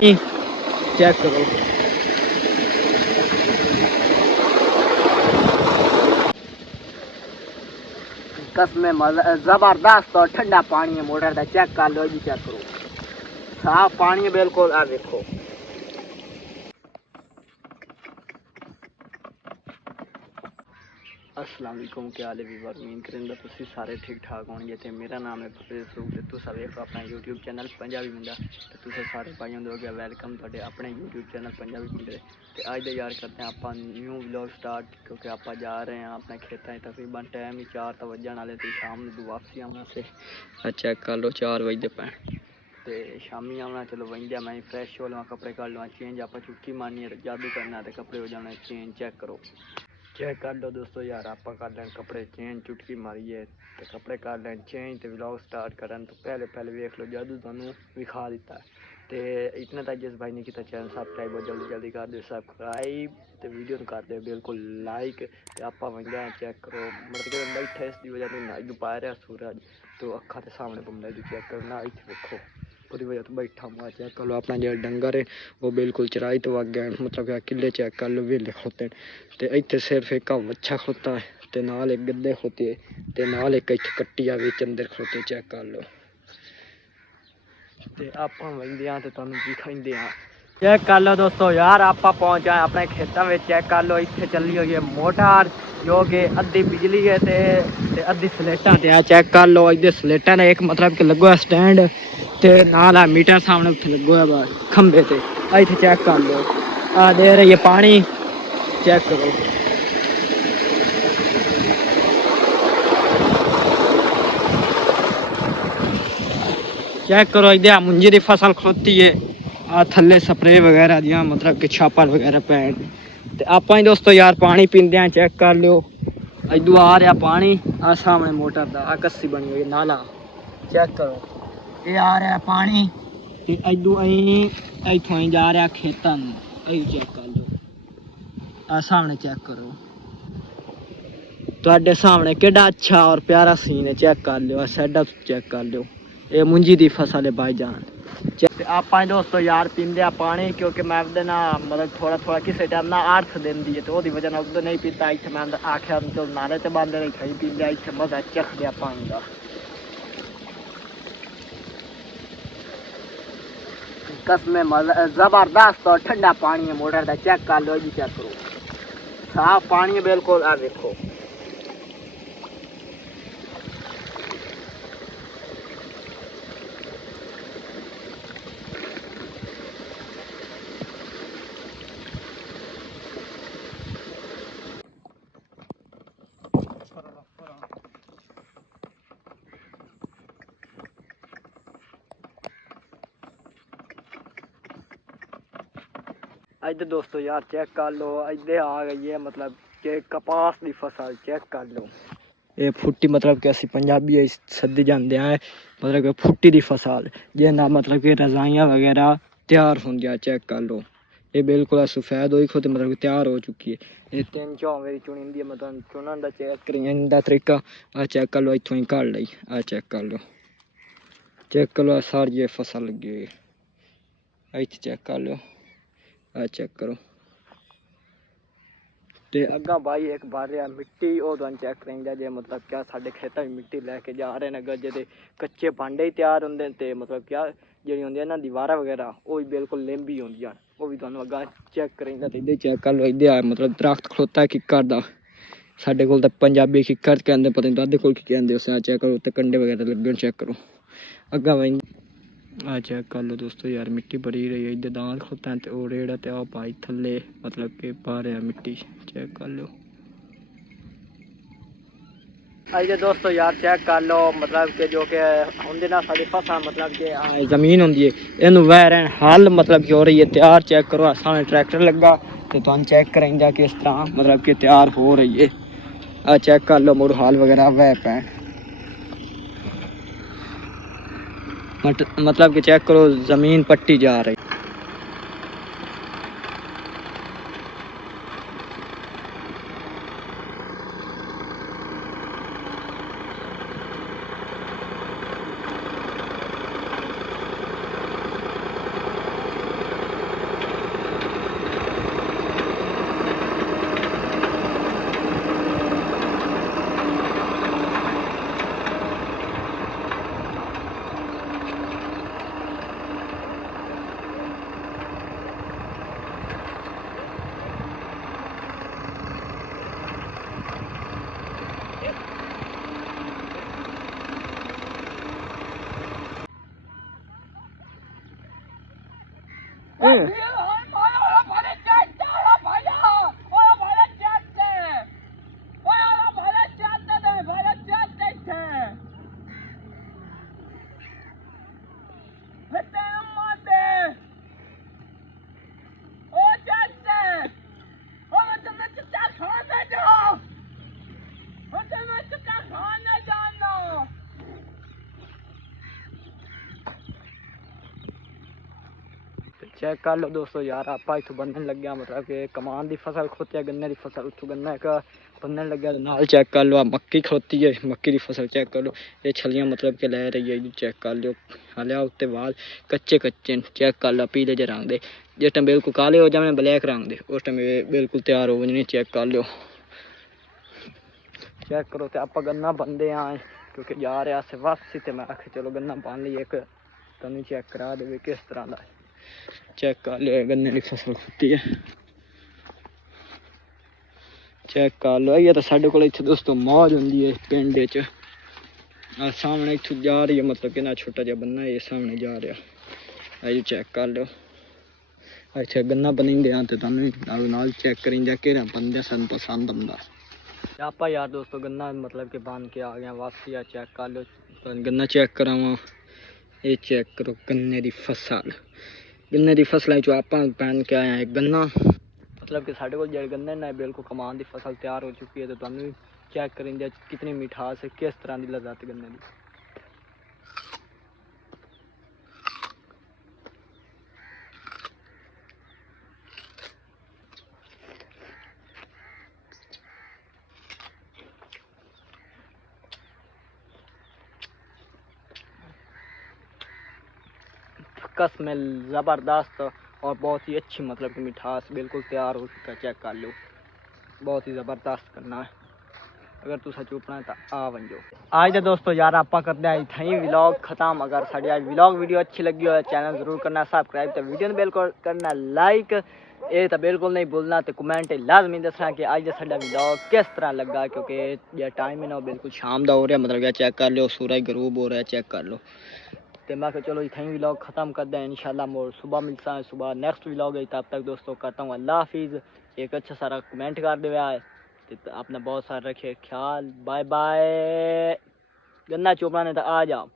Check करो। कसम जबरदस्त और ठंडा पानी है मोटर का। चेक कर लो जी, चेक करो, साफ पानी है बिल्कुल। आ देखो अस्सलाम वालेकुम, क्या हाल है वीवर? उम्मीद करेंगे तुम सारे ठीक ठाक होंगे। तो मेरा नाम है परवेज फरूक ते तुसा वेखो अपना यूट्यूब चैनल पंजाबी मुंडा। तो तुम सारे भाइयों दो गया वेलकम थोड़े अपने यूट्यूब चैनल पंजाबी मुंडे। तो अज दे यार करते हैं आप न्यू व्लॉग स्टार्ट, क्योंकि आप जा रहे हैं अपने खेतों में। तकरीबन टाइम ही 4 तो बजन वाले थे, शाम में वापसी आना से। चेक कर लो 4 बजते पे तो शामी आना। चलो वही मैं फ्रैश हो लवा, कपड़े कर लवा चेंज। आप चुटकी मारनी है जादू करना तो कपड़े हो जाने चेंज। चेक करो, चेक कर लो दोस्तों यार, आप कर लें कपड़े चेंज, चुटकी मारिए तो कपड़े कर लें चेंज। तो व्लॉग स्टार्ट करन तो पहले वेख लो जादू थानू विखा दिता है। तो इतना तक जिस भाई ने किया चैनल सब्सक्राइब और जल्दी जल्दी कर दो सब्सक्राइब, तो वीडियो कर दो बिल्कुल लाइक। तो आप वजह चेक करो, मतलब कि बैठे इसकी वजह से ना दोपहर सूरज तो अखा के सामने घूमता है। चेक करो ना, इतने देखो उसकी वजह तो बैठा हुआ। चेक कर लो अपना जो डंगर है वो बिल्कुल चराई तो वग गए, मतलब किले चेक कर लो वेले खोते हैं। तो इतने सिर्फ एक अच्छा खोता है, तो नाल एक गद्दे खोते है, तो नाल एक इतने कट्टिया बिच अंदर खोते। चेक कर लो, तो आप वजह तो तुम दिखाते हैं। चेक कर लो दोस्तों यार, आप पहुँच जाए अपने खेतों में। चेक कर लो इतने चली हुई है मोटर, जो कि अद्धी बिजली है ते अद्धी स्लेटा ते। चेक कर लो इधर स्लेटा ने एक मतलब कि लगो है स्टैंड, ते नाल है मीटर सामने उत्थे लगो है बस खंबे ते। इतने चेक कर लो आ दे रही है पानी। चेक करो, चेक करो इधर मुंजी की फसल खलोती है। आ थले स्प्रे वगैरह दियाँ मतलब कि छापर वगैरह पैन। तो आप दोस्तों यार पानी पींदे हैं। चेक कर लो इधू आ रहा पानी, आ सामने मोटर का आ कस्सी बनी हुई नाला। चेक करो ये आ रहा पानी, तो इधू इतों ही जा रहा खेतों में। चेक कर लो आ सामने, चेक करो तो सामने केड़ा अच्छा और प्यारा सीन है। चेक कर लो साइडा चेक कर लो, ये मुंजी की फसल है भाईजान। आप दोस्तों यार पींदे पानी, क्योंकि मैं ना मतलब थोड़ा थोड़ा किसी टाइम ना 8 दिन दी है, तो वो वजह उधर नहीं पीता। इतने मैं आख्या तो नाले से बंद नहीं खाई पींदे, इतने मजा चख दिया पानी का। कसम जबरदस्त और ठंडा पानी है मोटर का। चेक कर लो जी, चेक करो, साफ पानी है बिल्कुल। आ देखो इधर दोस्तों यार चेक कर लो, इधर आ गई है मतलब कि कपास की फसल। चेक कर लो ये फुट्टी, मतलब कि असं पंजाबी सदी जाते हैं, मतलब कि फुट्टी की फसल जिन्ना मतलब कि रजाइयाँ वगैरह तैयार होंगे। चेक कर लो ये बिल्कुल सफेद हो खुद मतलब कि तैयार हो चुकी है। ये 3-4 मेरी चुनी मतलब चुनन का चेक करें तरीका। आ चेक कर लो इतों ही काट ली। आ चेक कर लो, चेक कर लो सारी ये फसल लगी हुई है। इतने चेक कर लो, आ चेक करो तो अगा भाई एक बार मिट्टी वो तुम चेक करेंगे जे, मतलब क्या साढ़े खेतों में मिट्टी लैके जा रहे हैं। अगर जे कच्चे भांडे ही तैयार होंगे तो मतलब क्या जी होंगे ना दीवारा वगैरह वो भी बिल्कुल लेंबी होंगी, वो भी तुम अगर चेक करेंगे। तो इधर चेक कर लो, इधर मतलब दरख्त खलोता है किक्कर का। साढ़े को पंजाबी किक्कर कहते, पता नहीं दादे को कहते उस। चेक करो तो कंडे वगैरह लगे, चेक करो अगा वही। आ चेक कर लो दोस्तों यार मिट्टी भरी रही है। इधर दांत खोता है तो रेड़ा तो आ भाई थले मतलब कि पा रहे मिट्टी। चेक कर लो अजे दोस्तों यार चेक कर लो, मतलब कि जो कि होंगे ना सारी फसल मतलब कि जमीन होंगी है इन वह रहन हल मतलब कि हो रही है तैयार। चेक करो सामने ट्रैक्टर लगा तो तुम चेक करेंगे किस तरह मतलब कि तैयार हो रही है। आ चेक कर लो मुड़ हाल वगैरह वह पैन, मतलब कि चेक करो जमीन पट्टी जा रही। चेक कर लो दोस्तों यार, आप इतों बंधन लग गया, मतलब कि कमान की फसल खोती है, गन्ने की फसल उतों गन्ना एक बंधन लग गया। नाल चेक कर लो, आ मक्की खोती है, मक्की की फसल चेक कर लो, ये छलियां मतलब कि लै रही है, चेक कर लो। हाले उत्ते बाल कच्चे कच्चे चेक कर लो, पीले जे रंग दे, जिस टाइम बिल्कुल काले हो जाने ब्लैक रंग दे, उस टाइम बिल्कुल तैयार हो जाने। चेक कर लो, चेक करो। तो आप गन्ना बंदे आए क्योंकि जा रहे आसे वापसी, तो मैं आखे चलो गन्ना बन ली एक तुम चेक करा दे किस तरह का। चेक कर लो, गन्ने की फसल खुती है, चेक कर लो। ये तो साढ़े को इत्थे दोस्तों मौज होंगी है पिंड च। सामने इत्थों जा रही है, मतलब कि ना छोटा जहा बन्ना है, सामने जा रहा है, चेक कर लो। अच्छा गन्ना बनी गया तो तुम चेक करें कि बंदे सन पसंद आंदा। आप यार दोस्तों गन्ना मतलब कि बन के आ गया वापसी, आ चेक कर लो, गन्ना चेक करावा। ये चेक करो गन्ने की फसल, गन्ने की फसल चो आप पहन के आए हैं गन्ना, मतलब कि साढ़े को जो गन्ने ना बिल्कुल कमान की फसल तैयार हो चुकी है। तो तुम चेक करेंगे कितनी मिठास है, किस तरह की लज्जत गन्ने की। कस में ज़बरदस्त और बहुत ही अच्छी, मतलब कि मिठास बिल्कुल तैयार हो चुका है। चेक कर लो, बहुत ही ज़बरदस्त करना है। अगर तुसा चुपना है तो आ बन जाओ। आज तो दोस्तों यार आप करते हैं इतना व्लॉग खत्म। अगर साड़ी आज व्लॉग वीडियो अच्छी लगी हो चैनल जरूर करना सब्सक्राइब, तो वीडियो बिल्कुल करना लाइक, ये तो बिल्कुल नहीं भूलना। तो कमेंट लाजमी दसना कि अज का व्लॉग किस तरह लगा, क्योंकि जो टाइम है ना बिल्कुल शाम का हो रहा, मतलब चेक कर लो सूरज गरूब हो रहा है, चेक कर लो। तो मैं चलो इतना ही व्लॉग ख़त्म कर दें, इंशाल्लाह मोर सुबह मिलता है, सुबह नेक्स्ट व्लॉग है। तब तक दोस्तों करता हूँ अल्लाह हाफिज़। एक अच्छा सारा कमेंट कर दे है, तो अपना बहुत सारा रखे ख्याल। Bye bye. गन्ना चोपड़ा ने तो आ जाओ।